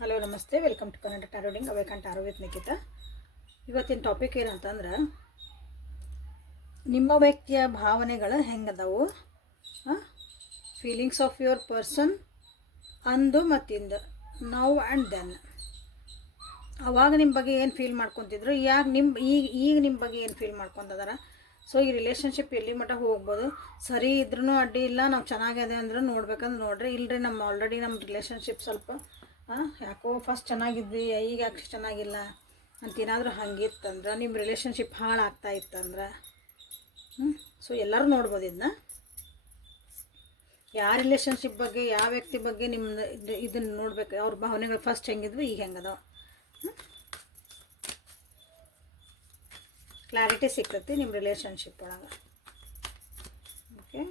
Hello ನಮಸ್ತೆ. Welcome to Kannada tarot reading awakened Arogya Nikhita ಇವತ್ತಿನ topic ಏನಂತಂದ್ರೆ, ನಿಮ್ಮ ವ್ಯಕ್ತಿಯ ಭಾವನೆಗಳು ಹೆಂಗದವು? ಫೀಲಿಂಗ್ಸ್ ಆಫ್ ಯುವರ್ ಪರ್ಸನ್ ಅಂದು ಮತ್ತಿಂದು ನೌ ಆ್ಯಂಡ್ ದೆನ್ ಅವಾಗ ನಿಮ್ಮ ಬಗ್ಗೆ ಏನು ಫೀಲ್ ಮಾಡ್ಕೊತಿದ್ರು? ಯಾಕೆ ನಿಮ್ಮ ಈಗ ಈಗ ನಿಮ್ಮ ಬಗ್ಗೆ ಏನು ಫೀಲ್ ಮಾಡ್ಕೊತದಾರ? ಸೊ ಈ ರಿಲೇಷನ್ಶಿಪ್ ಎಲ್ಲಿ ಮಟ್ಟ ಹೋಗ್ಬೋದು? ಸರಿ ಇದ್ರೂ ಅಡ್ಡಿ ಇಲ್ಲ, ನಾವು ಚೆನ್ನಾಗಿದೆ ಅಂದ್ರೆ ನೋಡ್ಬೇಕಂದ್ರೆ ನೋಡ್ರಿ. ಇಲ್ಲರಿ ನಮ್ಮ ಆಲ್ರೆಡಿ ನಮ್ಮ ರಿಲೇಷನ್ಶಿಪ್ ಸ್ವಲ್ಪ ಯಾಕೋ ಫಸ್ಟ್ ಚೆನ್ನಾಗಿದ್ವಿ, ಈಗ ಯಾಕೆ ಚೆನ್ನಾಗಿಲ್ಲ? ಅಂತ ಏನಾದರೂ ಹಂಗಿತ್ತಂದ್ರೆ ನಿಮ್ಮ ರಿಲೇಷನ್ಶಿಪ್ ಹಾಳಾಗ್ತಾ ಇತ್ತಂದ್ರೆ? ಸೊ ಎಲ್ಲರೂ ನೋಡ್ಬೋದು ಇದನ್ನ ಯಾವ ರಿಲೇಷನ್ಶಿಪ್ ಬಗ್ಗೆ, ಯಾವ ವ್ಯಕ್ತಿ ಬಗ್ಗೆ ನಿಮ್ಮ ಇದನ್ನು ನೋಡ್ಬೇಕು? ಅವ್ರ ಭಾವನೆಗಳು ಫಸ್ಟ್ ಹೆಂಗಿದ್ವಿ, ಈಗ ಹೆಂಗದಾವ? ಕ್ಲಾರಿಟಿ ಸಿಗ್ತೈತಿ ನಿಮ್ಮ ರಿಲೇಷನ್ಶಿಪ್ ಒಳಗೆ. ಓಕೆ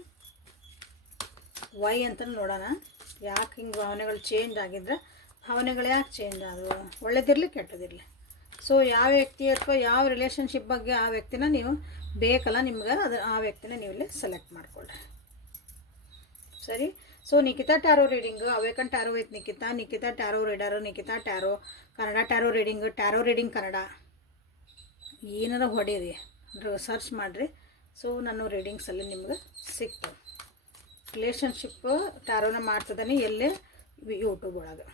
ವೈ ಅಂತ ನೋಡೋಣ. ಯಾಕೆ ಹಿಂಗೆ ಭಾವನೆಗಳು ಚೇಂಜ್ ಆಗಿದ್ರೆ ಭಾವನೆಗಳು ಯಾಕೆ ಚೇಂಜ್ ಆದವು? ಒಳ್ಳೇದಿರಲಿ ಕೆಟ್ಟದಿರಲಿ. ಸೊ ಯಾವ ವ್ಯಕ್ತಿ ಅಥವಾ ಯಾವ ರಿಲೇಷನ್ಶಿಪ್ ಬಗ್ಗೆ ಆ ವ್ಯಕ್ತಿನ ನೀವು ಬೇಕಲ್ಲ ನಿಮ್ಗೆ, ಅದು ಆ ವ್ಯಕ್ತಿನ ನೀವು ಇಲ್ಲಿ ಸೆಲೆಕ್ಟ್ ಮಾಡ್ಕೊಳ್ಳಿ ಸರಿ? So Nikhita tarot reading awaken tarot with Nikhita Nikhita tarot reader Nikhita tarot Kannada tarot reading tarot reading Kannada. ಏನಾರ ಹೊಡೀರಿ ಸರ್ಚ್ ಮಾಡಿರಿ. ಸೊ ನಾನು ರೀಡಿಂಗ್ಸಲ್ಲಿ ನಿಮ್ಗೆ ಸಿಕ್ತು ರಿಲೇಷನ್ಶಿಪ್ ಟ್ಯಾರೋನ ಮಾಡ್ತಿದ್ದಾನೆ ಎಲ್ಲೇ ಯೂಟ್ಯೂಬ್ ಒಳಗೆ.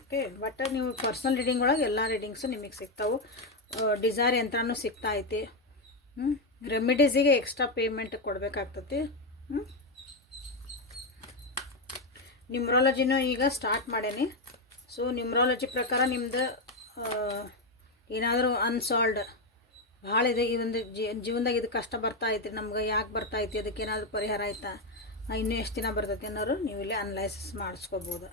ಓಕೆ ಬಟ್ ನೀವು ಪರ್ಸ್ನಲ್ ರೀಡಿಂಗ್ ಒಳಗೆ ಎಲ್ಲ ರೀಡಿಂಗ್ಸು ನಿಮಗೆ ಸಿಗ್ತಾವೆ. ಡಿಸೈರ್ ಯಂತ್ರನೂ ಸಿಗ್ತಾ ಐತಿ. ಹ್ಞೂ ರೆಮಿಡೀಸಿಗೆ ಎಕ್ಸ್ಟ್ರಾ ಪೇಮೆಂಟ್ ಕೊಡಬೇಕಾಗ್ತತಿ. ಹ್ಞೂ ನ್ಯೂಮ್ರಾಲಜಿನೂ ಈಗ ಸ್ಟಾರ್ಟ್ ಮಾಡೇನಿ. ಸೊ ನ್ಯೂಮ್ರಾಲಜಿ ಪ್ರಕಾರ ನಿಮ್ದು ಏನಾದರೂ ಅನ್ಸಾಲ್ಡ್ ಭಾಳ ಇದೆ ಒಂದು ಜೀವನದಾಗ ಇದು ಕಷ್ಟ ಬರ್ತಾ ಐತಿ ನಮ್ಗೆ ಯಾಕೆ ಬರ್ತಾ ಐತಿ, ಅದಕ್ಕೆ ಏನಾದರೂ ಪರಿಹಾರ ಆಯ್ತಾ? ಇನ್ನೂ ಎಷ್ಟು ದಿನ ಬರ್ತೈತಿ ಅನ್ನೋರು ನೀವು ಇಲ್ಲಿ ಅನಲೈಸಿಸ್ ಮಾಡಿಸ್ಕೋಬೋದು.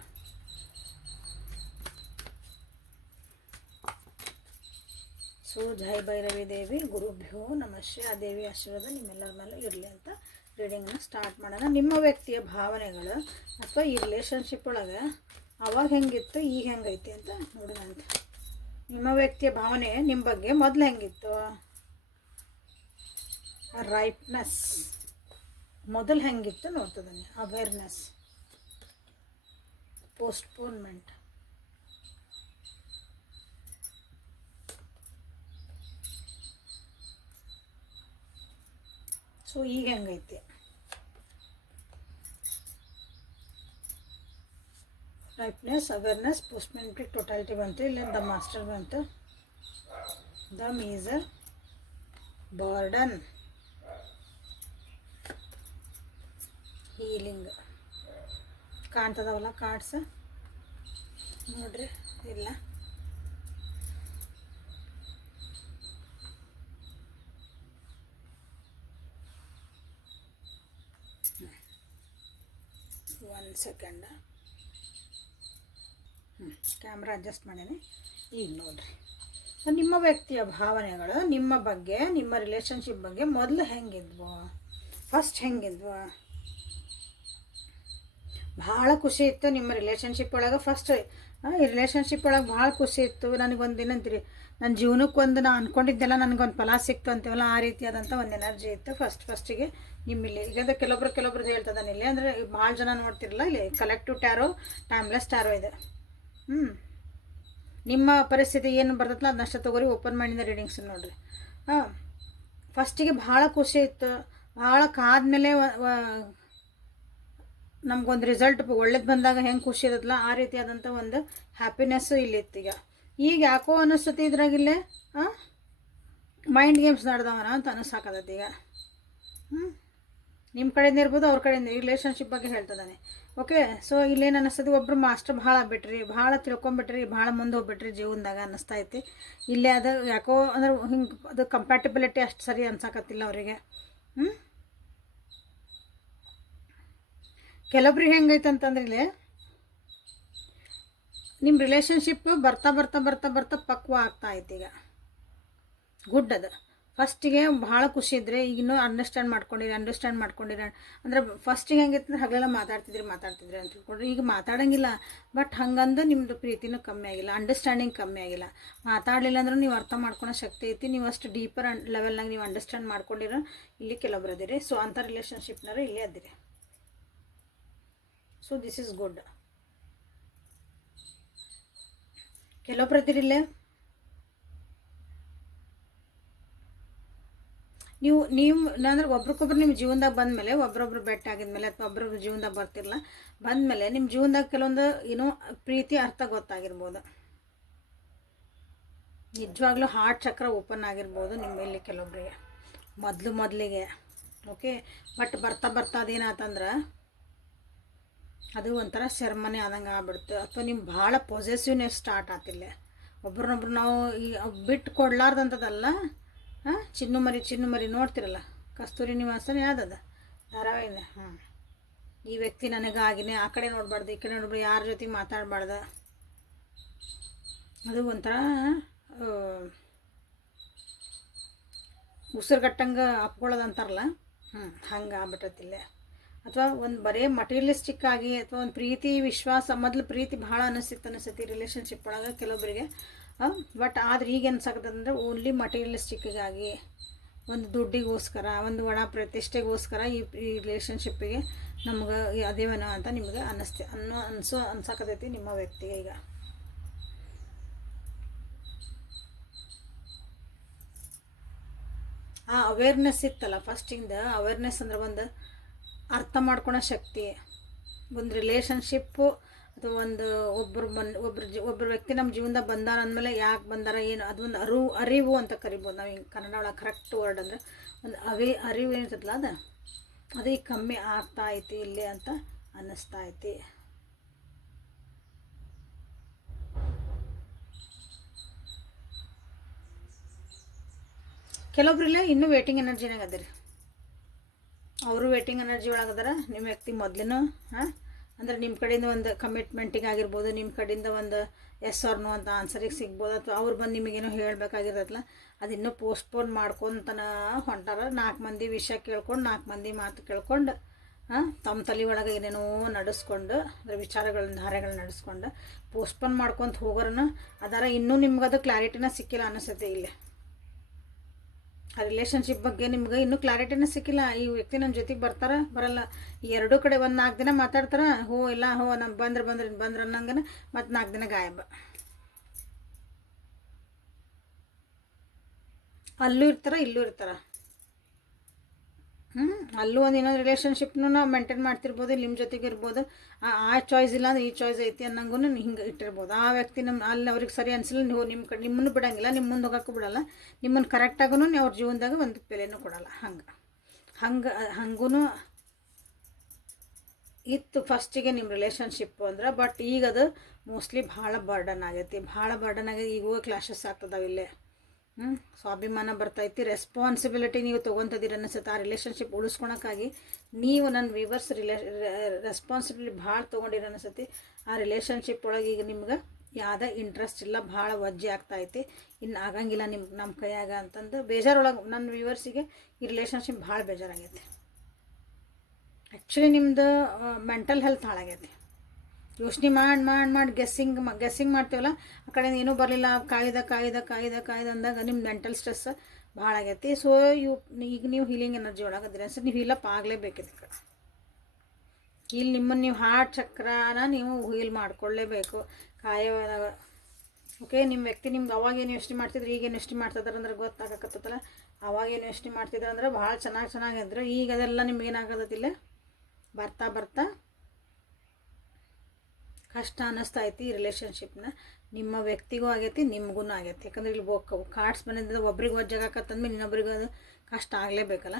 ಸೊ ಜೈ ಭೈರವಿ ದೇವಿ, ಗುರುಭ್ಯೋ ನಮಸ್ತೆ ಆ ದೇವಿ ಆಶೀರ್ವಾದ ನಿಮ್ಮೆಲ್ಲರ ಮೇಲೆ ಇರಲಿ ಅಂತ ರೀಡಿಂಗನ್ನು ಸ್ಟಾರ್ಟ್ ಮಾಡೋಣ. ನಿಮ್ಮ ವ್ಯಕ್ತಿಯ ಭಾವನೆಗಳು ಅಥವಾ ಈ ರಿಲೇಷನ್ಶಿಪ್ ಒಳಗೆ ಅವಾಗ ಹೆಂಗಿತ್ತು, ಈಗ ಹೆಂಗೈತಿ ಅಂತ ನೋಡೋಣ ಅಂತ. ನಿಮ್ಮ ವ್ಯಕ್ತಿಯ ಭಾವನೆ ನಿಮ್ಮ ಬಗ್ಗೆ ಮೊದಲು ಹೆಂಗಿತ್ತು? ರೈಟ್ನೆಸ್ ಮೊದಲು ಹೆಂಗಿತ್ತು ನೋಡ್ತದೆ ಅವೇರ್ನೆಸ್ ಪೋಸ್ಟ್ಪೋನ್ಮೆಂಟ್ ಸೊ ಈಗ ಹೆಂಗೈತೆ. ರೈಟ್ನೆಸ್ ಅವೇರ್ನೆಸ್ ಪೋಸ್ಟ್ಮೆಂಟ್ರಿ ಟೋಟಾಲಿಟಿ ಬಂತು. ಇಲ್ಲಿ ದ ಮಾಸ್ಟರ್ ಬಂತು? ದ ಮೀಸರ್ ಬಾರ್ಡನ್ ಹೀಲಿಂಗ್ ಕಾಣ್ತದವಲ್ಲ ಕಾರ್ಡ್ಸ್ ನೋಡ್ರಿ, ಇಲ್ಲ. ಒನ್ ಸೆಕೆಂಡ ಹ್ಞೂ ಕ್ಯಾಮ್ರಾ ಅಡ್ಜಸ್ಟ್ ಮಾಡೇನೆ. ಈಗ ನೋಡಿರಿ. ನಿಮ್ಮ ವ್ಯಕ್ತಿಯ ಭಾವನೆಗಳು, ನಿಮ್ಮ ಬಗ್ಗೆ, ನಿಮ್ಮ ರಿಲೇಷನ್ಶಿಪ್ ಬಗ್ಗೆ ಮೊದಲು ಹೆಂಗಿದ್ವು? ಫಸ್ಟ್ ಹೆಂಗಿದ್ವು? ಭಾಳ ಖುಷಿ ಇತ್ತು ನಿಮ್ಮ ರಿಲೇಷನ್ಶಿಪ್ ಒಳಗೆ ಫಸ್ಟ್ ಈ ರಿಲೇಷನ್ಶಿಪ್ ಒಳಗೆ ಭಾಳ ಖುಷಿ ಇತ್ತು. ನನಗೊಂದು ಏನಂತೀರಿ ನನ್ನ ಜೀವನಕ್ಕೆ ಒಂದು ನಾ ಅಂದ್ಕೊಂಡಿದ್ದೆಲ್ಲ ನನಗೊಂದು ಫಲ ಸಿಕ್ತು ಅಂತೀವಲ್ಲ, ಆ ರೀತಿಯಾದಂಥ ಒಂದು ಎನರ್ಜಿ ಇತ್ತು ಫಸ್ಟ್ ಫಸ್ಟಿಗೆ ನಿಮ್ಮಲ್ಲಿ ಇಲ್ಲಂದ್ರೆ ಕೆಲವೊಬ್ರು ಕೆಲವೊಬ್ರು ಹೇಳ್ತದಾನೆ ಇಲ್ಲಿ. ಅಂದರೆ ಭಾಳ ಜನ ನೋಡ್ತಿರಲ್ಲ ಇಲ್ಲಿ. ಕಲೆಕ್ಟಿವ್ ಟ್ಯಾರೋ ಟೈಮ್ಲೆಸ್ ಟ್ಯಾರೋ ಇದೆ. ಹ್ಞೂ ನಿಮ್ಮ ಪರಿಸ್ಥಿತಿ ಏನು ಬರ್ತದಲ್ಲ ಅದನ್ನಷ್ಟೇ ತೊಗೊರಿ ಓಪನ್ ಮಾಡಿದ ರೀಡಿಂಗ್ಸ್ ನೋಡಿರಿ. ಹಾಂ. ಫಸ್ಟಿಗೆ ಭಾಳ ಖುಷಿ ಇತ್ತು. ಭಾಳ ಕಾದ್ಮೇಲೆ ನಮ್ಗೊಂದು ರಿಸಲ್ಟ್ ಒಳ್ಳೇದು ಬಂದಾಗ ಹೆಂಗೆ ಖುಷಿ ಇರುತ್ತಲ್ಲ, ಆ ರೀತಿಯಾದಂಥ ಒಂದು ಹ್ಯಾಪಿನೆಸ್ಸು ಇಲ್ಲಿ ಇತ್ತೀಗ ಈಗ ಯಾಕೋ ಅನ್ನಿಸ್ತತಿ ಇದ್ರಾಗಿಲ್ಲೇ ಹಾಂ ಮೈಂಡ್ ಗೇಮ್ಸ್ ನಡೆದವನ ಅಂತ ಅನ್ನಿಸಾಕತ್ತೈತಿ ಈಗ. ಹ್ಞೂ ನಿಮ್ಮ ಕಡೆಯಿಂದ ಇರ್ಬೋದು ಅವ್ರ ಕಡೆಯಿಂದ ರಿಲೇಷನ್ಶಿಪ್ ಬಗ್ಗೆ ಹೇಳ್ತದಾನೆ ಓಕೆ ಸೊ ಇಲ್ಲೇನು ಅನ್ನಿಸ್ತದೆ ಒಬ್ಬರು ಮಾಸ್ಟರ್ ಭಾಳ ಆಗ್ಬಿಟ್ರಿ ಭಾಳ ತಿಳ್ಕೊಂಬಿಟ್ರಿ, ಭಾಳ ಮುಂದೆ ಹೋಗ್ಬಿಟ್ರಿ ಜೀವನದಾಗ ಅನ್ನಿಸ್ತಾ ಐತಿ ಇಲ್ಲೇ ಅದು ಯಾಕೋ ಅಂದ್ರೆ ಹಿಂಗೆ ಅದು ಕಂಪ್ಯಾಟಿಬಿಲಿಟಿ ಅಷ್ಟು ಸರಿ ಅನ್ಸಕತ್ತಿಲ್ಲ ಅವರಿಗೆ. ಹ್ಞೂ ಕೆಲವೊಬ್ರಿಗೆ ಹೆಂಗೈತೆ ಅಂತಂದ್ರೆ ಇಲ್ಲಿ ನಿಮ್ಮ ರಿಲೇಷನ್ಶಿಪ್ ಬರ್ತಾ ಬರ್ತಾ ಬರ್ತಾ ಬರ್ತಾ ಪಕ್ವ ಆಗ್ತಾ ಐತಿ ಈಗ. ಗುಡ್ ಅದು ಫಸ್ಟಿಗೆ ಭಾಳ ಖುಷಿ ಇದ್ರೆ ಈಗ ಇನ್ನೂ ಅಂಡರ್ಸ್ಟ್ಯಾಂಡ್ ಮಾಡ್ಕೊಂಡಿರಿ ಅಂಡರ್ಸ್ಟ್ಯಾಂಡ್ ಮಾಡ್ಕೊಂಡಿರ ಅಂದ್ರೆ ಫಸ್ಟಿಗೆ ಹೆಂಗಿತ್ತು ಅಂದ್ರೆ ಹಗಲೆಲ್ಲ ಮಾತಾಡ್ತಿದ್ರಿ ಮಾತಾಡ್ತಿದ್ರಿ ಅಂತ ತಿಳ್ಕೊಂಡ್ರಿ ಈಗ ಮಾತಾಡಂಗಿಲ್ಲ. ಬಟ್ ಹಂಗಂದು ನಿಮ್ಮದು ಪ್ರೀತಿನೂ ಕಮ್ಮಿ ಆಗಿಲ್ಲ ಅಂಡರ್ಸ್ಟ್ಯಾಂಡಿಂಗ್ ಕಮ್ಮಿ ಆಗಿಲ್ಲ. ಮಾತಾಡಲಿಲ್ಲ ಅಂದ್ರೆ ನೀವು ಅರ್ಥ ಮಾಡ್ಕೊಳೋ ಶಕ್ತಿ ಐತಿ. ನೀವು ಅಷ್ಟು ಡೀಪರ್ ಲೆವೆಲ್ನಾಗ ನೀವು ಅಂಡರ್ಸ್ಟ್ಯಾಂಡ್ ಮಾಡ್ಕೊಂಡಿರ ಇಲ್ಲಿ ಕೆಲವೊಬ್ರು ಅದಿರಿ. ಸೊ ಅಂಥ ರಿಲೇಷನ್ಶಿಪ್ನಾರು ಇಲ್ಲೇ ಅದಿರಿ. ಸೊ ದಿಸ್ ಈಸ್ ಗುಡ್ ಕೆಲವೊಬ್ರು ಇದ್ದೀರಿಲ್ಲೇ ನೀವು ನೀವು ಅಂದ್ರೆ ಒಬ್ರಿಗೊಬ್ರು ನಿಮ್ಮ ಜೀವನದಾಗ ಬಂದಮೇಲೆ, ಒಬ್ರೊಬ್ರು ಬೆಟ್ಟ ಆಗಿದ್ಮೇಲೆ ಅಥವಾ ಒಬ್ರೊಬ್ರು ಜೀವನದಾಗ ಬರ್ತಿರಲ್ಲ, ಬಂದಮೇಲೆ ನಿಮ್ಮ ಜೀವನದಾಗ ಕೆಲವೊಂದು ಏನೋ ಪ್ರೀತಿ, ಅರ್ಥ ಗೊತ್ತಾಗಿರ್ಬೋದು. ನಿಜವಾಗ್ಲೂ ಹಾರ್ಟ್ ಚಕ್ರ ಓಪನ್ ಆಗಿರ್ಬೋದು ನಿಮ್ಮಲ್ಲಿ ಕೆಲವೊಬ್ಬರಿಗೆ ಮೊದಲು ಮೊದಲಿಗೆ, ಓಕೆ? ಬಟ್ ಬರ್ತಾ ಬರ್ತಾ ಅದೇನಾತಂದ್ರೆ, ಅದು ಒಂಥರ ಶರ್ಮನೆ ಆದಂಗೆ ಆಗ್ಬಿಡ್ತು. ಅಥವಾ ನಿಮ್ಮ ಭಾಳ ಪಾಸಿಟಿವ್ನೆಸ್ ಸ್ಟಾರ್ಟ್ ಆತಿಲ್ಲ ಒಬ್ರನ್ನೊಬ್ರು ನಾವು ಈ ಬಿಟ್ಟು ಕೊಡ್ಲಾರ್ದಂಥದ್ದಲ್ಲ ಹಾಂ? ಚಿನ್ನು ಮರಿ ಚಿನ್ನು ಮರಿ ನೋಡ್ತಿರಲ್ಲ? ಕಸ್ತೂರಿ ನಿವಾಸನ ಯಾವ್ದದ ಧಾರಾವಾಹಿನ? ಹಾಂ. ಈ ವ್ಯಕ್ತಿ ನನಗಾಗಿನೇ ಆ ಕಡೆ ನೋಡಬಾರ್ದು, ಈ ಕಡೆ ನೋಡ್ಬಾರ್ದು, ಯಾರ ಜೊತೆ ಮಾತಾಡಬಾರ್ದು? ಅದು ಒಂಥರ ಉಸಿರುಗಟ್ಟಂಗೆ ಅಪ್ಕೊಳ್ಳೋದು ಅಂತಾರಲ್ಲ? ಹ್ಞೂ ಹಂಗೆ ಇಲ್ಲೇ ಅಥವಾ ಒಂದು ಬರೇ ಮಟೀರಿಯಲಿಸ್ಟಿಕ್ ಆಗಿ ಅಥವಾ ಒಂದು ಪ್ರೀತಿ, ವಿಶ್ವಾಸ, ಮೊದಲು ಪ್ರೀತಿ ಭಾಳ ಅನಿಸ್ತಿತ್ತು ಅನಿಸ್ತೈತಿ ರಿಲೇಷನ್ಶಿಪ್ ಒಳಗೆ ಕೆಲವೊಬ್ಬರಿಗೆ ಬಟ್ ಆದ್ರೆ ಈಗ ಅನ್ಸಕತ್ತಂದ್ರೆ ಓನ್ಲಿ ಮಟೀರಿಯಲಿಸ್ಟಿಕ್ಕಾಗಿ ಒಂದು ದುಡ್ಡಿಗೋಸ್ಕರ, ಒಂದು ಒಣ ಪ್ರತಿಷ್ಠೆಗೋಸ್ಕರ ಈ ಈ ರಿಲೇಷನ್ಶಿಪ್ಪಿಗೆ ನಮ್ಗೆ ಅದೇವೇನೋ ಅಂತ ನಿಮ್ಗೆ ಅನ್ನಿಸ್ತಿ, ಅನ್ನೋ ಅನಿಸೋ ಅನ್ಸಕತೈತಿ ನಿಮ್ಮ ವ್ಯಕ್ತಿಗೆ ಈಗ. ಆ ಅವೇರ್ನೆಸ್ ಇತ್ತಲ್ಲ ಫಸ್ಟಿಂದ ಅವೇರ್ನೆಸ್ ಅಂದ್ರೆ ಒಂದು ಅರ್ಥ ಮಾಡ್ಕೊಳೋ ಶಕ್ತಿ, ಒಂದು ರಿಲೇಷನ್ಶಿಪ್ಪು ಒಂದು ಒಬ್ಬರು ಬನ್ ಒಬ್ರು ಜಿ ಒಬ್ಬರು ವ್ಯಕ್ತಿ ನಮ್ಮ ಜೀವನದಾಗ ಬಂದಾರ ಅಂದಮೇಲೆ ಯಾಕೆ ಬಂದಾರ, ಏನು ಅದೊಂದು ಅರಿವು ಅರಿವು ಅಂತ ಕರಿಬೋದು ನಾವು ಹಿಂಗೆ ಕನ್ನಡ ಒಳಗೆ ಕರೆಕ್ಟ್ ವರ್ಡ್ ಅಂದರೆ ಒಂದು ಅವೇ ಅರಿವು ಏನಿರ್ತದಲ್ಲ ಅದು? ಅದು ಕಮ್ಮಿ ಆಗ್ತಾ ಐತಿ ಇಲ್ಲಿ ಅಂತ ಅನ್ನಿಸ್ತಾ ಐತಿ ಕೆಲವೊಬ್ರಿಲ್ಲ ಇನ್ನೂ ವೇಟಿಂಗ್ ಎನರ್ಜಿನಾಗ ಅದ ರೀ ಅವರು ವೇಟಿಂಗ್ ಎನರ್ಜಿ ಒಳಗೆ ಅದಾರ ನಿಮ್ಮ ವ್ಯಕ್ತಿ ಮೊದಲಿನೂ, ಹಾಂ? ಅಂದ್ರೆ ನಿಮ್ಮ ಕಡೆಯಿಂದ ಒಂದು ಕಮಿಟ್ಮೆಂಟಿಗೆ ಆಗಿರ್ಬೋದು ನಿಮ್ಮ ಕಡೆಯಿಂದ ಒಂದು ಎಸ್ ಆರ್ ಅಂತ ಆನ್ಸರಿಗೆ ಸಿಗ್ಬೋದು. ಅಥವಾ ಅವ್ರು ಬಂದು ನಿಮಗೇನೋ ಹೇಳಬೇಕಾಗಿರತ್ತಲ್ಲ ಅದು ಇನ್ನೂ ಪೋಸ್ಟ್ಪೋನ್ ಮಾಡ್ಕೊತನ ಹೊಂಟಾರ ನಾಲ್ಕು ಮಂದಿ ವಿಷಯ ಕೇಳ್ಕೊಂಡು ನಾಲ್ಕು ಮಂದಿ ಮಾತು ಕೇಳ್ಕೊಂಡು ತಮ್ಮ ತಲೆ ಒಳಗೆ ಏನೇನೋ ನಡೆಸ್ಕೊಂಡು, ಅಂದರೆ ವಿಚಾರಗಳನ್ನ, ಧಾರೆಗಳನ್ನ ನಡೆಸ್ಕೊಂಡು ಪೋಸ್ಟ್ಪೋನ್ ಮಾಡ್ಕೊತ ಹೋಗೋರನ್ನ ಅದರ ಇನ್ನೂ ನಿಮ್ಗೆ ಅದು ಕ್ಲಾರಿಟಿನ ಸಿಕ್ಕಿಲ್ಲ ಅನ್ನಿಸುತ್ತೆ ಇಲ್ಲಿ. ಆ ರಿಲೇಷನ್ಶಿಪ್ ಬಗ್ಗೆ ನಿಮ್ಗೆ ಇನ್ನೂ ಕ್ಲಾರಿಟಿನೇ ಸಿಕ್ಕಿಲ್ಲ. ಈ ವ್ಯಕ್ತಿ ನಮ್ಮ ಜೊತೆಗೆ ಬರ್ತಾರ, ಬರಲ್ಲ. ಎರಡೂ ಕಡೆ ಒಂದು ನಾಲ್ಕು ದಿನ ಮಾತಾಡ್ತಾರ, ಹೋ, ಇಲ್ಲ, ಹೋ ನಮ್ಮ ಬಂದ್ರೆ ಬಂದ್ರೆ ಬಂದ್ರೆ ಅನ್ನಂಗೆ ಮತ್ತು ನಾಲ್ಕು ದಿನ ಗಾಯಬ. ಅಲ್ಲೂ ಇರ್ತಾರ, ಇಲ್ಲೂ ಇರ್ತಾರ. ಹ್ಞೂ ಅಲ್ಲೂ ಒಂದು ಇನ್ನೊಂದು ರಿಲೇಷನ್ಶಿಪ್ನು ನಾವು ಮೇಂಟೈನ್ ಮಾಡ್ತಿರ್ಬೋದು ನಿಮ್ಮ ಜೊತೆಗೆ ಇರ್ಬೋದು ಆ ಚಾಯ್ಸ್ ಇಲ್ಲ ಅಂದ್ರೆ ಈ ಚಾಯ್ಸ್ ಐತಿ ಅನ್ನಂಗೂ ಹಿಂಗೆ ಇಟ್ಟಿರ್ಬೋದು. ಆ ವ್ಯಕ್ತಿ ನಮ್ಮ ಅಲ್ಲಿ ಅವ್ರಿಗೆ ಸರಿ ಅನಿಸಿಲ್ಲ, ನೀವು ನಿಮ್ಮ ಕಡೆ, ನಿಮ್ಮನ್ನು ಬಿಡಂಗಿಲ್ಲ ನಿಮ್ಮ ಮುಂದೆ ಹೋಗೋಕ್ಕೂ ಬಿಡಲ್ಲ. ನಿಮ್ಮನ್ನು ಕರೆಕ್ಟಾಗೂ ಅವ್ರ ಜೀವನದಾಗ ಒಂದು ಬೆಲೆನೂ ಕೊಡಲ್ಲ, ಹಂಗೆ. ಹಂಗೆ ಹಂಗೂ ಇತ್ತು ಫಸ್ಟಿಗೆ ನಿಮ್ಮ ರಿಲೇಷನ್ಶಿಪ್ ಅಂದ್ರೆ ಬಟ್ ಈಗ ಅದು ಮೋಸ್ಟ್ಲಿ ಭಾಳ ಬರ್ಡನ್ ಆಗೈತಿ. ಭಾಳ ಬರ್ಡನ್ ಆಗೈತಿ ಈಗೂ ಕ್ಲಾಶಸ್ ಆಗ್ತದಾವ ಇಲ್ಲೇ. ಹ್ಞೂ ಸ್ವಾಭಿಮಾನ ಬರ್ತೈತಿ. ರೆಸ್ಪಾನ್ಸಿಬಿಲಿಟಿ ನೀವು ತೊಗೊತದ್ದೀರಿ ಅನಿಸುತ್ತೆ. ಆ ರಿಲೇಷನ್ಶಿಪ್ ಉಳಿಸ್ಕೊಳಕ್ಕಾಗಿ ನೀವು ನನ್ನ ವಿವರ್ಸ್ ರಿಲೇ ರೆಸ್ಪಾನ್ಸಿಬಿಲಿಟಿ ಭಾಳ ತೊಗೊಂಡಿರ ಅನಿಸತಿ ಆ ರಿಲೇಷನ್ಶಿಪ್ ಒಳಗೆ ಈಗ ನಿಮ್ಗೆ ಯಾವುದೇ ಇಂಟ್ರೆಸ್ಟ್ ಇಲ್ಲ, ಭಾಳ ವಜ್ಜೆ ಆಗ್ತೈತಿ. ಇನ್ನು ಆಗಂಗಿಲ್ಲ ನಿಮ್ಮ ನಮ್ಮ ಕೈಯಾಗ ಅಂತಂದು ಬೇಜಾರೊಳಗೆ ನನ್ನ ವ್ಯೂವರ್ಸಿಗೆ ಈ ರಿಲೇಷನ್ಶಿಪ್ ಭಾಳ ಬೇಜಾರಾಗೈತಿ. ಆ್ಯಕ್ಚುಲಿ ನಿಮ್ಮದು ಮೆಂಟಲ್ ಹೆಲ್ತ್ ಹಾಳಾಗೈತಿ. ಯೋಚನೆ ಮಾಡಿ ಮಾಡಿ ಮಾಡಿ ಗೆಸ್ಸಿಂಗ್ ಗೆಸ್ಸಿಂಗ್ ಮಾಡ್ತೀವಲ್ಲ, ಆ ಕಡೆಯಿಂದ ಏನೂ ಬರಲಿಲ್ಲ, ಕಾಯ್ದ ಕಾಯ್ದ ಕಾಯ್ದ ಕಾಯ್ದ ಅಂದಾಗ ನಿಮ್ಮ ಮೆಂಟಲ್ ಸ್ಟ್ರೆಸ್ ಭಾಳ ಆಗೈತಿ. ಸೊ ಇವು ಈಗ ನೀವು ಹೀಲಿಂಗ್ ಎನರ್ಜಿ ಒಳಗದ್ರೆ ಅನ್ಸತ್ತೆ. ನೀವು ಹೀಲಪ್ ಆಗಲೇಬೇಕಿದೆ ಇದಕ್ಕೆ. ಇಲ್ಲಿ ನಿಮ್ಮನ್ನು ನೀವು ಹಾರ್ಟ್ ಚಕ್ರನ ನೀವು ಹೀಲ್ ಮಾಡ್ಕೊಳ್ಳೇಬೇಕು. ಕಾಯ ಓಕೆ ನಿಮ್ಮ ವ್ಯಕ್ತಿ ನಿಮ್ಗೆ ಅವಾಗೇನು ಯೋಚನೆ ಮಾಡ್ತಿದ್ರು ಈಗೇನು ಯೋಚನೆ ಮಾಡ್ತಿದ್ರು ಅಂದ್ರೆ ಗೊತ್ತಾಗಕತ್ತಲ್ಲ ಅವಾಗೇನು ಯೋಚನೆ ಮಾಡ್ತಿದ್ರು ಅಂದ್ರೆ ಭಾಳ ಚೆನ್ನಾಗಿ ಚೆನ್ನಾಗಿದ್ರು ಈಗ ಅದೆಲ್ಲ ನಿಮ್ಗೆ ಏನಾಗತ್ತಿಲ್ಲ ಬರ್ತಾ ಬರ್ತಾ ಕಷ್ಟ ಅನ್ನಿಸ್ತಾ ಐತಿ ಈ ರಿಲೇಷನ್ಶಿಪ್ನ ನಿಮ್ಮ ವ್ಯಕ್ತಿಗೂ ಆಗೈತಿ ನಿಮಗೂ ಆಗೈತಿ. ಯಾಕಂದ್ರೆ ಇಲ್ಲಿ ಒಕ್ಕ ಕಾರ್ಡ್ಸ್ ಬಂದಿದ್ದ ಒಬ್ರಿಗೆ ಒಜ್ಜಾಗತ್ತಂದ್ಮೇಲೆ ಇನ್ನೊಬ್ರಿಗೆ ಅದು ಕಷ್ಟ ಆಗಲೇಬೇಕಲ್ಲ?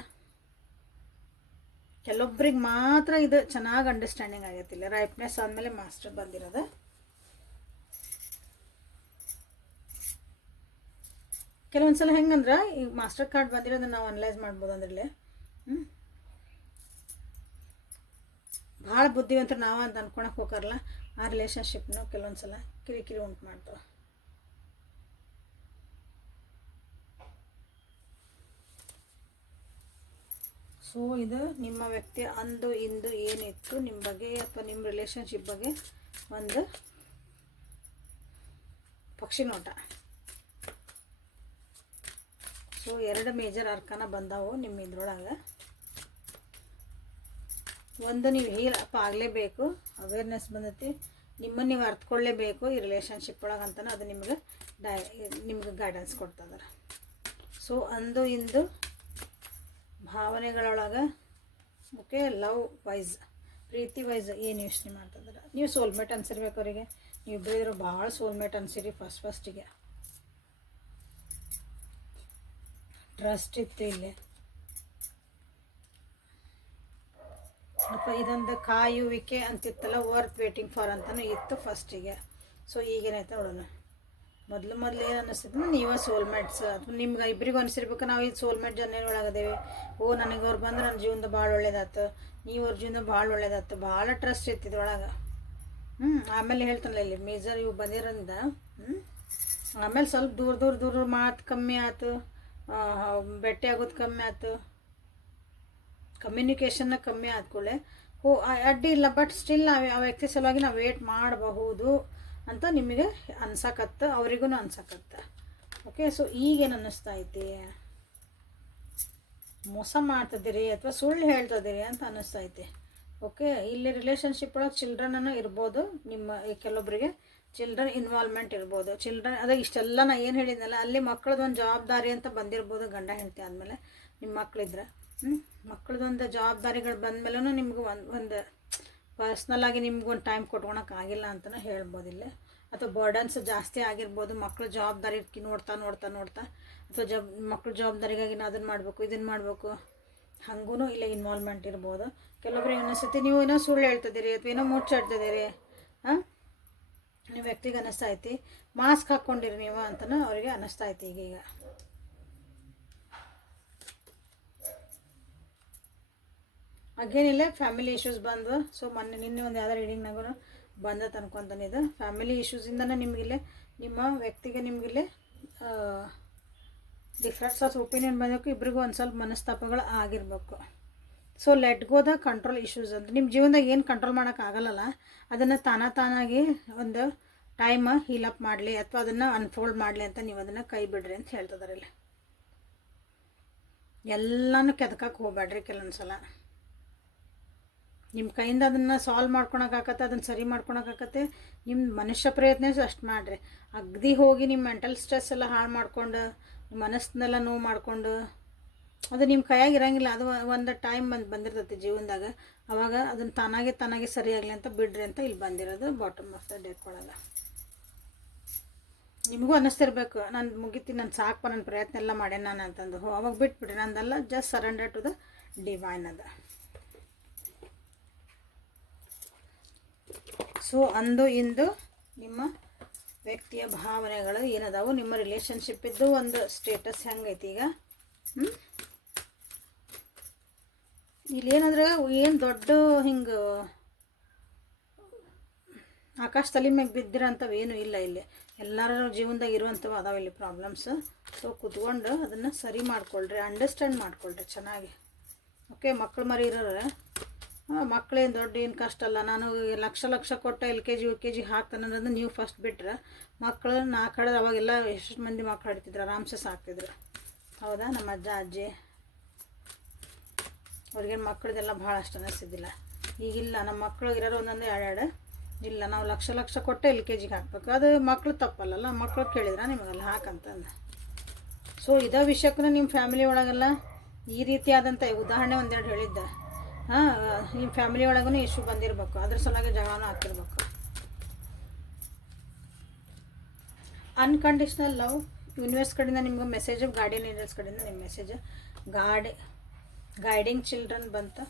ಕೆಲವೊಬ್ರಿಗೆ ಮಾತ್ರ ಇದು ಚೆನ್ನಾಗಿ ಅಂಡರ್ಸ್ಟ್ಯಾಂಡಿಂಗ್ ಆಗೈತಿ ಇಲ್ಲ. ರೈಟ್ನೆಸ್ ಆದಮೇಲೆ ಮಾಸ್ಟರ್ ಬಂದಿರೋದು. ಕೆಲವೊಂದ್ಸಲ ಹೆಂಗಂದ್ರೆ ಈಗ ಮಾಸ್ಟರ್ ಕಾರ್ಡ್ ಬಂದಿರೋದನ್ನ ನಾವು ಅನಲೈಸ್ ಮಾಡ್ಬೋದು ಅಂದ್ರಲ್ಲಿ ಹ್ಞೂ ಭಾಳ ಬುದ್ಧಿವಂತರು ನಾವು ಅಂತ ಅನ್ಕೊಳಕ್ಕೆ ಹೋಗಾರಲ್ಲ ಆ ರಿಲೇಷನ್ಶಿಪ್ನು ಕೆಲವೊಂದು ಸಲ ಕಿರಿಕಿರಿ ಉಂಟು ಮಾಡ್ತಾವೆ. ಸೊ ಇದು ನಿಮ್ಮ ವ್ಯಕ್ತಿ ಅಂದು, ಇಂದು ಏನಿತ್ತು ನಿಮ್ಮ ಬಗ್ಗೆ ಅಥವಾ ನಿಮ್ಮ ರಿಲೇಷನ್ಶಿಪ್ ಬಗ್ಗೆ ಒಂದು ಪಕ್ಷಿ ನೋಟ. ಸೊ ಎರಡು ಮೇಜರ್ ಅರ್ಕನ ಬಂದಾವು ನಿಮ್ಮ ಇದ್ರೊಳಗೆ. ಒಂದು ನೀವು ಹೀಲ್ ಆಗಲೇಬೇಕು. ಅವೇರ್ನೆಸ್ ಬಂದೈತಿ. ನಿಮ್ಮನ್ನು ನೀವು ಅರ್ಥಕೊಳ್ಳೇಬೇಕು ಈ ರಿಲೇಷನ್ಶಿಪ್ ಒಳಗೆ ಅಂತಲೂ ಅದು ನಿಮ್ಗೆ ಡೈ ನಿಮ್ಗೆ ಗೈಡೆನ್ಸ್ ಕೊಡ್ತದರ. ಸೊ ಅಂದು ಇಂದು ಭಾವನೆಗಳೊಳಗೆ ಓಕೆ ಲವ್ ವೈಸ್ ಪ್ರೀತಿ ವೈಸ್ ಏನು ಯೋಚನೆ ಮಾಡ್ತಿದ್ದಾರೆ ನೀವು ಸೋಲ್ಮೇಟ್ ಅನ್ಸಿರ್ಬೇಕು ಅವರಿಗೆ. ನೀವು ಇಬ್ಬರಿದ್ರು ಭಾಳ ಸೋಲ್ಮೇಟ್ ಅನ್ಸಿರಿ ಫಸ್ಟ್ ಫಸ್ಟಿಗೆ ಟ್ರಸ್ಟ್ ಇತ್ತು ಇಲ್ಲಿ. ಇದೊಂದು ಕಾಯುವಿಕೆ ಅಂತಿತ್ತಲ್ಲ ವರ್ತ್ ವೇಟಿಂಗ್ ಫಾರ್ ಅಂತಲೂ ಇತ್ತು ಫಸ್ಟಿಗೆ ಸೊ ಈಗೇನಾಯ್ತು ನೋಡೋಣ. ಮೊದಲು ಮೊದಲು ಏನು ಅನ್ನಿಸ್ತದೆ ನೀವೇ ಸೋಲ್ಮೇಟ್ಸ್ ಅಥವಾ ನಿಮ್ಗೆ ಇಬ್ಬರಿಗೂ ಅನಿಸಿರ್ಬೇಕು, ನಾವು ಇದು ಸೋಲ್ಮೇಟ್ ಜನ ಒಳಗದೇವೆ. ಓ, ನನಗೆ ಅವ್ರು ಬಂದ್ರೆ ನನ್ನ ಜೀವನದ ಭಾಳ ಒಳ್ಳೇದಾಯ್ತು. ನೀವು ಅವ್ರ ಜೀವನ ಭಾಳ ಒಳ್ಳೇದಾಯ್ತು. ಭಾಳ ಟ್ರಸ್ಟ್ ಇತ್ತು ಇದ್ರೊಳಗೆ. ಹ್ಞೂ ಆಮೇಲೆ ಹೇಳ್ತಾನಲ್ಲ ಇಲ್ಲಿ ಮೇಜರ್ ಇವು ಬಂದಿರೋದ್ರಿಂದ ಹ್ಞೂ ಆಮೇಲೆ ಸ್ವಲ್ಪ ದೂರ ದೂರ ದೂರ ಮಾತು ಕಮ್ಮಿ ಆಯ್ತು. ಬೆಟ್ಟೆ ಆಗೋದು ಕಮ್ಮಿ ಆಯ್ತು. ಕಮ್ಯುನಿಕೇಷನ್ನ ಕಮ್ಮಿ ಆದ್ಕೊಳ್ಳೆ ಹೋ ಅಡ್ಡಿ ಇಲ್ಲ ಬಟ್ ಸ್ಟಿಲ್ ನಾವು ಆ ವ್ಯಕ್ತಿ ಸಲುವಾಗಿ ನಾವು ವೇಟ್ ಮಾಡಬಹುದು ಅಂತ ನಿಮಗೆ ಅನ್ಸಕತ್ತ ಅವರಿಗೂ ಅನ್ಸಕತ್ತ. ಓಕೆ ಸೊ ಈಗೇನು ಅನ್ನಿಸ್ತಾ ಐತಿ? ಮೋಸ ಮಾಡ್ತಿದ್ದೀರಿ ಅಥವಾ ಸುಳ್ಳು ಹೇಳ್ತಿದ್ದೀರಿ ಅಂತ ಅನ್ನಿಸ್ತಾ ಐತಿ. ಓಕೆ ಇಲ್ಲಿ ರಿಲೇಷನ್ಶಿಪ್ ಒಳಗೆ ಚಿಲ್ಡ್ರನ್ನ ಇರ್ಬೋದು, ನಿಮ್ಮ ಕೆಲವೊಬ್ಬರಿಗೆ ಚಿಲ್ಡ್ರನ್ ಇನ್ವಾಲ್ವ್ಮೆಂಟ್ ಇರ್ಬೋದು. ಚಿಲ್ಡ್ರನ್ ಅದೇ ಇಷ್ಟೆಲ್ಲ ನಾನು ಏನು ಹೇಳಿದ್ನಲ್ಲ, ಅಲ್ಲಿ ಮಕ್ಕಳದೊಂದು ಒಂದು ಜವಾಬ್ದಾರಿ ಅಂತ ಬಂದಿರ್ಬೋದು ಗಂಡ ಹೆಂಡತಿ ಆದಮೇಲೆ ನಿಮ್ಮ ಮಕ್ಕಳಿದ್ರೆ ಮಕ್ಕಳದೊಂದು ಜವಾಬ್ದಾರಿಗಳು ಬಂದಮೇಲೂ ನಿಮ್ಗೆ ಒಂದು ಒಂದು ಪರ್ಸ್ನಲ್ಲಾಗಿ ನಿಮ್ಗೆ ಒಂದು ಟೈಮ್ ಕೊಟ್ಕೊಳಕ್ಕೆ ಆಗಿಲ್ಲ ಹೇಳ್ಬೋದು ಇಲ್ಲಿ. ಅಥವಾ ಬರ್ಡನ್ಸ್ ಜಾಸ್ತಿ ಆಗಿರ್ಬೋದು ಮಕ್ಕಳ ಜವಾಬ್ದಾರಿ ನೋಡ್ತಾ ನೋಡ್ತಾ ನೋಡ್ತಾ. ಅಥವಾ ಜಬ್ ಮಕ್ಕಳ ಜವಾಬ್ದಾರಿಗಾಗಿ ನಾ ಅದನ್ನು ಮಾಡಬೇಕು ಇದನ್ನು ಮಾಡಬೇಕು. ಹಂಗೂ ಇಲ್ಲ ಇನ್ವಾಲ್ವ್ಮೆಂಟ್ ಇರ್ಬೋದು. ಕೆಲವೊಬ್ರಿಗೆ ಅನ್ನಿಸ್ತೈತಿ ನೀವು ಏನೋ ಸುಳ್ಳು ಹೇಳ್ತಿದ್ದೀರಿ ಅಥವಾ ಏನೋ ಮುಚ್ಚಾಡ್ತಿದ್ದೀರಿ ಹಾಂ? ನಿಮ್ಮ ವ್ಯಕ್ತಿಗೆ ಅನ್ನಿಸ್ತಾ ಐತಿ. ಮಾಸ್ಕ್ ಹಾಕ್ಕೊಂಡಿರಿ ನೀವು ಅಂತಲೂ ಅವರಿಗೆ ಅನ್ನಿಸ್ತಾ ಐತಿ ಈಗೀಗ. ಅಗೇನಿಲ್ಲ ಫ್ಯಾಮಿಲಿ ಇಶ್ಯೂಸ್ ಬಂದು. ಸೊ ಮೊನ್ನೆ ನಿನ್ನೆ ಒಂದು ಯಾವ್ದಾರು ರೀಡಿಂಗ್ನಾಗೂ ಬಂದ ಅನ್ಕೊಂತಾನೆ ಇದು. ಫ್ಯಾಮಿಲಿ ಇಶ್ಯೂಸಿಂದನೇ ನಿಮಗಿಲ್ಲೇ, ನಿಮ್ಮ ವ್ಯಕ್ತಿಗೆ ನಿಮಗಿಲ್ಲೇ ಡಿಫ್ರೆನ್ಸ್ ಆಫ್ ಒಪಿನಿಯನ್ ಬಂದಕ್ಕೆ ಇಬ್ಬರಿಗೂ ಒಂದು ಸ್ವಲ್ಪ ಮನಸ್ತಾಪಗಳು ಆಗಿರ್ಬೇಕು. So let go the control issues ಅಂತ. ನಿಮ್ಮ ಜೀವನದಾಗ ಏನು ಕಂಟ್ರೋಲ್ ಮಾಡೋಕ್ಕಾಗಲ್ಲ ಅದನ್ನು ತಾನ ತಾನಾಗಿ ಒಂದು ಟೈಮ್ ಹೀಲಪ್ ಮಾಡಲಿ ಅಥವಾ ಅದನ್ನು ಅನ್ಫೋಲ್ಡ್ ಮಾಡಲಿ ಅಂತ ನೀವು ಅದನ್ನು ಕೈ ಬಿಡ್ರಿ ಅಂತ ಹೇಳ್ತಿದಾರೆ ಇಲ್ಲಿ. ಎಲ್ಲನೂ ಕೆದಕಕ್ಕೆ ಹೋಗ್ಬೇಡ್ರಿ ಕೆಲವೊಂದು ಸಲ ನಿಮ್ಮ ಕೈಯಿಂದ ಅದನ್ನು ಸಾಲ್ವ್ ಮಾಡ್ಕೊಳಕ್ಕಾಗತ್ತೆ ಅದನ್ನು ಸರಿ ಮಾಡ್ಕೊಳಕ್ಕಾಗತ್ತೆ ನಿಮ್ಮ ಮನುಷ್ಯ ಪ್ರಯತ್ನ ಅಷ್ಟು ಮಾಡಿರಿ. ಅಗ್ದಿ ಹೋಗಿ ನಿಮ್ಮ ಮೆಂಟಲ್ ಸ್ಟ್ರೆಸ್ ಎಲ್ಲ ಹಾಳು ಮಾಡ್ಕೊಂಡು ನಿಮ್ಮ ಮನಸ್ಸನ್ನೆಲ್ಲ ನೋವು ಮಾಡಿಕೊಂಡು, ಅದು ನಿಮ್ಮ ಕೈಯಾಗಿ ಇರಂಗಿಲ್ಲ. ಅದು ಒಂದು ಟೈಮ್ ಬಂದು, ಬಂದಿರ್ತೈತಿ ಜೀವನದಾಗ. ಅವಾಗ ಅದನ್ನು ತಾನಾಗೆ ತಾನಾಗೆ ಸರಿಯಾಗಲಿ ಅಂತ ಬಿಡ್ರಿ ಅಂತ ಇಲ್ಲಿ ಬಂದಿರೋದು ಬಾಟಮ್ ಆಫ್ ದ ಡೇಟ್ ಒಳಗೆ. ನಿಮಗೂ ಅನ್ನಿಸ್ತಿರ್ಬೇಕು ನಾನು ಮುಗಿತೀನಿ ನಾನು ಸಾಕು ನನ್ನ ಪ್ರಯತ್ನ ಎಲ್ಲ ಮಾಡ್ಯಾನ ನಾನು ಅಂತಂದು. ಅವಾಗ ಬಿಟ್ಬಿಡ್ರಿ. ನಂದೆಲ್ಲ just surrender to the divine ಅದ. ಸೊ, ಅಂದು ಇಂದು ನಿಮ್ಮ ವ್ಯಕ್ತಿಯ ಭಾವನೆಗಳು ಏನದಾವು? ನಿಮ್ಮ ರಿಲೇಷನ್ಶಿಪ್ ಇದ್ದು ಒಂದು ಸ್ಟೇಟಸ್ ಹೆಂಗೈತಿ ಈಗ? ಇಲ್ಲಿ ಏನಂದ್ರೆ, ಏನು ದೊಡ್ಡ ಹಿಂಗೆ ಆಕಾಶ ತಲೆ ಮ್ಯಾಗ ಬಿದ್ದಿರೋಂಥವು ಏನೂ ಇಲ್ಲ ಇಲ್ಲಿ. ಎಲ್ಲರ ಜೀವನದಾಗ ಇರುವಂಥವು ಅದಾವ ಇಲ್ಲಿ ಪ್ರಾಬ್ಲಮ್ಸ್ ಸೊ ಕುತ್ಕೊಂಡು ಅದನ್ನು ಸರಿ ಮಾಡ್ಕೊಳ್ರಿ ಅಂಡರ್ಸ್ಟ್ಯಾಂಡ್ ಮಾಡ್ಕೊಳ್ರಿ ಚೆನ್ನಾಗಿ. ಓಕೆ ಮಕ್ಕಳು ಮರಿ ಇರೋರೆ ಮಕ್ಕಳೇನು ದೊಡ್ಡ ಏನು ಕಷ್ಟ ಅಲ್ಲ. ನಾನು ಲಕ್ಷ ಲಕ್ಷ ಕೊಟ್ಟು L K G, U K G ಹಾಕ್ತಾನೆ ನೀವು ಫಸ್ಟ್ ಬಿಟ್ಟರೆ ಮಕ್ಕಳು ನಾಲ್ಕು ಕಡೆ ಅವಾಗೆಲ್ಲ ಎಷ್ಟು ಮಂದಿ ಮಕ್ಕಳು ಆಡ್ತಿದ್ರು, ಆರಾಮ್ಸೆ ಸಾಕ್ತಿದ್ರು. ಹೌದಾ? ನಮ್ಮ ಅಜ್ಜ, ಅಜ್ಜಿ. ಅವ್ರಿಗೇನು ಮಕ್ಕಳದೆಲ್ಲ ಭಾಳ ಅಷ್ಟು ಅನ್ನಿಸ್ತಿದ್ದಿಲ್ಲ ಈಗಿಲ್ಲ. ನಮ್ಮ ಮಕ್ಕಳು ಇರೋರು ಒಂದೊಂದು ಎರಡೆರಡು ಇಲ್ಲ, ನಾವು ಲಕ್ಷ ಲಕ್ಷ ಕೊಟ್ಟೆ ಎಲ್ ಕೆ ಜಿಗೆ ಹಾಕ್ಬೇಕು. ಅದು ಮಕ್ಕಳು ತಪ್ಪಲ್ಲಲ್ಲ? ಮಕ್ಕಳು ಕೇಳಿದ್ರೆ ನಿಮಗೆಲ್ಲ? ಹಾಕಂತಂದು. ಸೊ ಇದೇ ವಿಷಯಕ್ಕೂ ನಿಮ್ಮ ಫ್ಯಾಮಿಲಿ ಒಳಗೆಲ್ಲ ಈ ರೀತಿಯಾದಂಥ ಉದಾಹರಣೆ ಒಂದೆರಡು ಹೇಳಿದ್ದೆ. ಹಾಂ ನಿಮ್ಮ ಫ್ಯಾಮಿಲಿ ಒಳಗೂ ಇಶ್ಯೂ ಬಂದಿರಬೇಕು. ಅದ್ರ ಸಲುವಾಗಿ ಜಗಳನೂ ಆಗ್ತಿರ್ಬೇಕು. ಅನ್ಕಂಡೀಷ್ನಲ್ ಲವ್ ಯೂನಿವರ್ಸ್ ಕಡೆಯಿಂದ ನಿಮ್ಗೆ ಮೆಸೇಜು ಗಾರ್ಡಿಯನ್ ಏಂಜಲ್ಸ್ ಕಡೆಯಿಂದ ನಿಮ್ಮ ಮೆಸೇಜ್ ಗಾಡಿ ಗೈಡಿಂಗ್ ಚಿಲ್ಡ್ರನ್ ಬಂತು.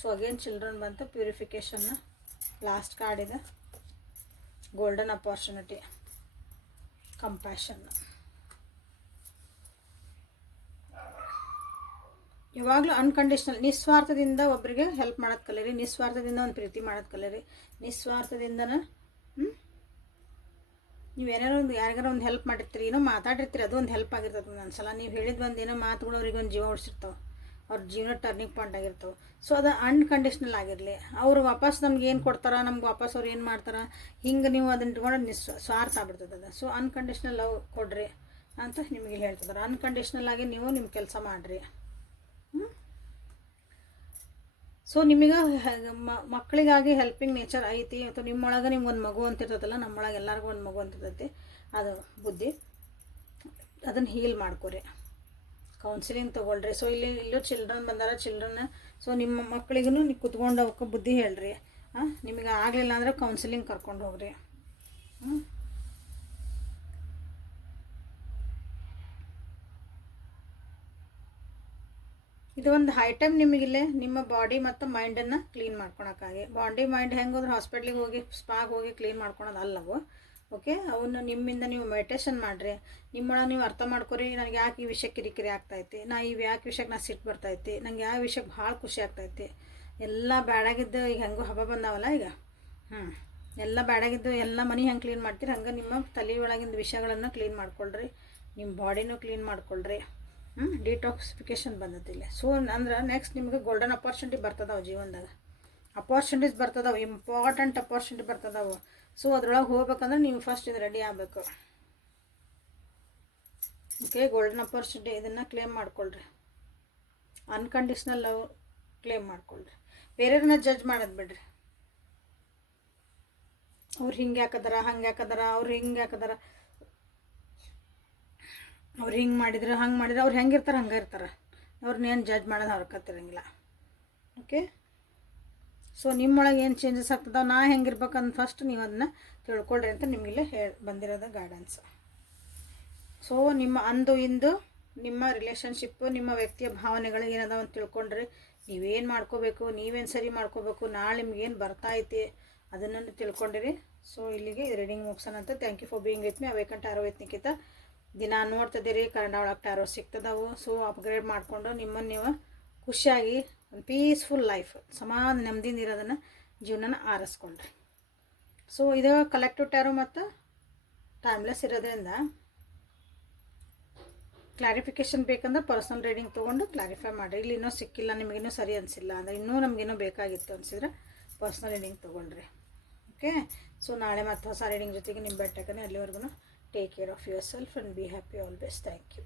ಸೊ ಅಗೇನ್ ಚಿಲ್ಡ್ರನ್ ಬಂತು. ಪ್ಯೂರಿಫಿಕೇಶನ್ ಲಾಸ್ಟ್ ಕಾರ್ಡ್ ಇದೆ. ಗೋಲ್ಡನ್ ಅಪಾರ್ಚುನಿಟಿ ಕಂಪ್ಯಾಷನ್ ಯಾವಾಗಲೂ ಅನ್ಕಂಡೀಷ್ನಲ್ ನಿಸ್ವಾರ್ಥದಿಂದ ಒಬ್ಬರಿಗೆ ಹೆಲ್ಪ್ ಮಾಡೋದು ಕಲೀರಿ, ನಿಸ್ವಾರ್ಥದಿಂದ ಒಂದು ಪ್ರೀತಿ ಮಾಡೋದು ಕಲೀರಿ. ನಿಸ್ವಾರ್ಥದಿಂದನ ನೀವು ಏನಾರು ಒಂದು, ಯಾರಿಗಾರ ಒಂದು ಹೆಲ್ಪ್ ಮಾಡಿರ್ತೀರಿ, ಏನೋ ಮಾತಾಡಿರ್ತೀರಿ, ಅದು ಒಂದು ಹೆಲ್ಪ್ ಆಗಿರ್ತದೆ ಒಂದೊಂದು ಸಲ ನೀವು ಹೇಳಿದ ಒಂದು ಏನೋ ಮಾತುಗಳು ಅವ್ರಿಗೆ ಒಂದು ಜೀವ ಉಳಿಸಿರ್ತಾವೆ ಅವ್ರ ಜೀವನ ಟರ್ನಿಂಗ್ ಪಾಯಿಂಟ್ ಆಗಿರ್ತವೆ. ಸೊ ಅದು ಅನ್ಕಂಡೀಷ್ನಲ್ ಆಗಿರಲಿ. ಅವರು ವಾಪಸ್ ನಮ್ಗೆ ಏನು ಕೊಡ್ತಾರೆ, ನಮ್ಗೆ ವಾಪಸ್ ಅವ್ರು ಏನು ಮಾಡ್ತಾರೆ, ಹಿಂಗೆ ನೀವು ಅದನ್ನ ಇಟ್ಕೊಂಡು ನಿಸ್, ಸ್ವಾರ್ಥ ಆಗ್ಬಿಡ್ತದೆ ಅದು. ಸೊ ಅನ್ಕಂಡೀಷ್ನಲ್ ಲವ್ ಕೊಡ್ರಿ ಅಂತ ನಿಮಗೆ ಹೇಳ್ತಿದ್ದಾರೆ ಅನ್ಕಂಡೀಷ್ನಲ್ ಆಗಿ ನೀವು ನಿಮ್ಮ ಕೆಲಸ ಮಾಡಿರಿ. ಸೊ ನಿಮಗೆ ಮಕ್ಕಳಿಗಾಗಿ ಹೆಲ್ಪಿಂಗ್ ನೇಚರ್ ಐತಿ ಅಥವಾ ನಿಮ್ಮೊಳಗೆ ನಿಮ್ಗೆ ಒಂದು ಮಗು ಅಂತ ಇರ್ತದಲ್ಲ ನಮ್ಮೊಳಗೆ ಎಲ್ಲರಿಗೂ ಒಂದು ಮಗು ಅಂತ ಇರ್ತೈತಿ ಅದು ಬುದ್ಧಿ. ಅದನ್ನು ಹೀಲ್ ಮಾಡ್ಕೊರಿ. ಕೌನ್ಸಿಲಿಂಗ್ ತೊಗೊಳ್ರಿ. ಸೊ ಇಲ್ಲಿ, ಇಲ್ಲೂ ಚಿಲ್ಡ್ರನ್ ಬಂದಾರ ಚಿಲ್ಡ್ರನ್ ಸೊ ನಿಮ್ಮ ಮಕ್ಕಳಿಗೂ ನೀವು ಕುತ್ಕೊಂಡು ಅವಕ್ಕೆ ಬುದ್ಧಿ ಹೇಳ್ರಿ. ಹಾಂ? ನಿಮಗೆ ಆಗಲಿಲ್ಲ ಅಂದರೆ ಕೌನ್ಸಿಲಿಂಗ್ ಕರ್ಕೊಂಡು ಹೋಗ್ರಿ. ಹ್ಞೂ ಇದು ಒಂದು ಐಟಮ್ ಟೈಮ್ ನಿಮಗಿಲ್ಲೇ ನಿಮ್ಮ ಬಾಡಿ ಮತ್ತು ಮೈಂಡನ್ನು ಕ್ಲೀನ್ ಮಾಡ್ಕೊಳಕ್ಕಾಗಿ. ಬಾಡಿ ಮೈಂಡ್ ಹೆಂಗೆ ಹೋದ್ರೆ ಹಾಸ್ಪಿಟ್ಲಿಗೆ ಹೋಗಿ ಸ್ಪಾಗೆ ಹೋಗಿ ಕ್ಲೀನ್ ಮಾಡ್ಕೊಳೋದು ಅಲ್ಲವು ಓಕೆ ಅವನ್ನ ನಿಮ್ಮಿಂದ ನೀವು ಮೆಡಿಟೇಷನ್ ಮಾಡಿರಿ. ನಿಮ್ಮೊಳಗೆ ನೀವು ಅರ್ಥ ಮಾಡ್ಕೊರಿ, ನನಗೆ ಯಾಕೆ ಈ ವಿಷಯ ಕಿರಿಕಿರಿ ಆಗ್ತೈತಿ? ನಾ ಈ ಯಾಕೆ ವಿಷಯಕ್ಕೆ ನಾ ಸಿಟ್ಟು ಬರ್ತೈತಿ? ನಂಗೆ ಯಾವ ವಿಷಯಕ್ಕೆ ಭಾಳ ಖುಷಿ ಆಗ್ತೈತಿ? ಎಲ್ಲ ಬ್ಯಾಡಾಗಿದ್ದು ಈಗ ಹೆಂಗೂ ಹಬ್ಬ ಬಂದಾವಲ್ಲ ಈಗ? ಹ್ಞೂ ಎಲ್ಲ ಬ್ಯಾಡಾಗಿದ್ದು ಎಲ್ಲ ಮನೆ ಹೆಂಗೆ ಕ್ಲೀನ್ ಮಾಡ್ತೀರಿ? ಹಂಗೆ ನಿಮ್ಮ ತಲೆ ಒಳಗಿಂದ ವಿಷಯಗಳನ್ನು ಕ್ಲೀನ್ ಮಾಡ್ಕೊಳ್ರಿ. ನಿಮ್ಮ ಬಾಡಿನೂ ಕ್ಲೀನ್ ಮಾಡ್ಕೊಳ್ರಿ. ಹ್ಞೂ ಡಿಟಾಕ್ಸಿಫಿಕೇಶನ್ ಬಂದತಿಲ್ಲ ಸೊ ಅಂದ್ರೆ ನೆಕ್ಸ್ಟ್ ನಿಮಗೆ ಗೋಲ್ಡನ್ ಅಪಾರ್ಚುನಿಟಿ ಬರ್ತದವು ಜೀವನದಾಗ. ಅಪಾರ್ಚುನಿಟೀಸ್ ಬರ್ತದವು ಇಂಪಾರ್ಟೆಂಟ್ ಅಪಾರ್ಚುನಿಟಿ ಬರ್ತದಾವೆ. ಸೊ ಅದ್ರೊಳಗೆ ಹೋಗ್ಬೇಕಂದ್ರೆ ನೀವು ಫಸ್ಟ್ ಇದು ರೆಡಿ ಆಗಬೇಕು. ಓಕೆ ಗೋಲ್ಡನ್ ಅಪಾರ್ಚುನಿಟಿ ಇದನ್ನು ಕ್ಲೇಮ್ ಮಾಡ್ಕೊಳ್ರಿ. ಅನ್ಕಂಡೀಷ್ನಲ್ ಲವ್ ಕ್ಲೇಮ್ ಮಾಡ್ಕೊಳ್ರಿ. ಬೇರೆಯವ್ರನ್ನ ಜಡ್ಜ್ ಮಾಡೋದು ಬಿಡ್ರಿ. ಅವ್ರು ಹಿಂಗೆ ಹಾಕದಾರ ಹಂಗೆ ಹಾಕದಾರ ಅವ್ರು ಹಿಂಗೆ ಯಾಕದಾರ ಅವ್ರು ಹಿಂಗೆ ಮಾಡಿದ್ರೆ ಹಂಗೆ ಮಾಡಿದ್ರೆ ಅವ್ರು ಹೆಂಗಿರ್ತಾರೆ ಹಂಗೆ ಇರ್ತಾರೆ. ಅವ್ರನ್ನೇನು ಜಡ್ಜ್ ಮಾಡೋದು ಹರ್ಕತ್ತಿರಂಗಿಲ್ಲ ಓಕೆ ಸೊ ನಿಮ್ಮೊಳಗೆ ಏನು ಚೇಂಜಸ್ ಆಗ್ತದೋ ನಾ ಹೆಂಗಿರ್ಬೇಕಂತ ಫಸ್ಟ್ ನೀವು ಅದನ್ನ ತಿಳ್ಕೊಳ್ರಿ ಅಂತ ನಿಮಗಿಲ್ಲೇ ಹೇಳಿ ಬಂದಿರೋದು ಗಾರ್ಡನ್ಸ್ ಸೊ ನಿಮ್ಮ ಅಂದು ಇಂದು ನಿಮ್ಮ ರಿಲೇಷನ್ಶಿಪ್ಪು ನಿಮ್ಮ ವ್ಯಕ್ತಿಯ ಭಾವನೆಗಳು ಏನದ ಅಂತ ತಿಳ್ಕೊಂಡ್ರಿ. ನೀವೇನು ಮಾಡ್ಕೋಬೇಕು, ನೀವೇನು ಸರಿ ಮಾಡ್ಕೋಬೇಕು, ನಾಳೆ ನಿಮ್ಗೇನು ಬರ್ತಾ ಐತಿ ಅದನ್ನು ತಿಳ್ಕೊಂಡಿರಿ. ಸೊ ಇಲ್ಲಿಗೆ ರೀಡಿಂಗ್ ಮುಗ್ಸೋಣ ಅಂತ thank you for being with me awakened Arogya Nikhita ದಿನ ನೋಡ್ತಿದ್ದೀರಿ ಕನ್ನಡ ಒಳಗೆ ಟ್ಯಾರೋ ಸಿಗ್ತದವು. ಸೊ ಅಪ್ಗ್ರೇಡ್ ಮಾಡಿಕೊಂಡು ನಿಮ್ಮನ್ನು ನೀವು ಖುಷಿಯಾಗಿ ಒಂದು ಪೀಸ್ಫುಲ್ ಲೈಫ್ ಸಮಾನ ನೆಮ್ಮದಿಯಿಂದ ಇರೋದನ್ನು ಜೀವನನ ಆರಿಸ್ಕೊಂಡ್ರಿ ಸೊ ಇದು ಕಲೆಕ್ಟಿವ್ ಟ್ಯಾರೋ ಮತ್ತು ಟೈಮ್ಲೆಸ್ ಇರೋದ್ರಿಂದ ಕ್ಲಾರಿಫಿಕೇಷನ್ ಬೇಕಂದ್ರೆ ಪರ್ಸ್ನಲ್ ರೀಡಿಂಗ್ ತೊಗೊಂಡು ಕ್ಲಾರಿಫೈ ಮಾಡಿರಿ. ಇಲ್ಲಿ ಇನ್ನೂ ಸಿಕ್ಕಿಲ್ಲ ನಿಮಗಿನ್ನೂ ಸರಿ ಅನಿಸಿಲ್ಲ ಅಂದರೆ ಇನ್ನೂ ನಮಗೇನೋ ಬೇಕಾಗಿತ್ತು ಅನಿಸಿದ್ರೆ ಪರ್ಸ್ನಲ್ ರೀಡಿಂಗ್ ತೊಗೊಂಡ್ರಿ. ಓಕೆ ಸೊ ನಾಳೆ ಮತ್ತೆ ಹೊಸ ರೀಡಿಂಗ್ ಜೊತೆಗೆ ನಿಮ್ಮ ಬೆಟ್ಟಕ್ಕೆ ಅಲ್ಲಿವರೆಗೂ Take care of yourself and be happy always. Thank you.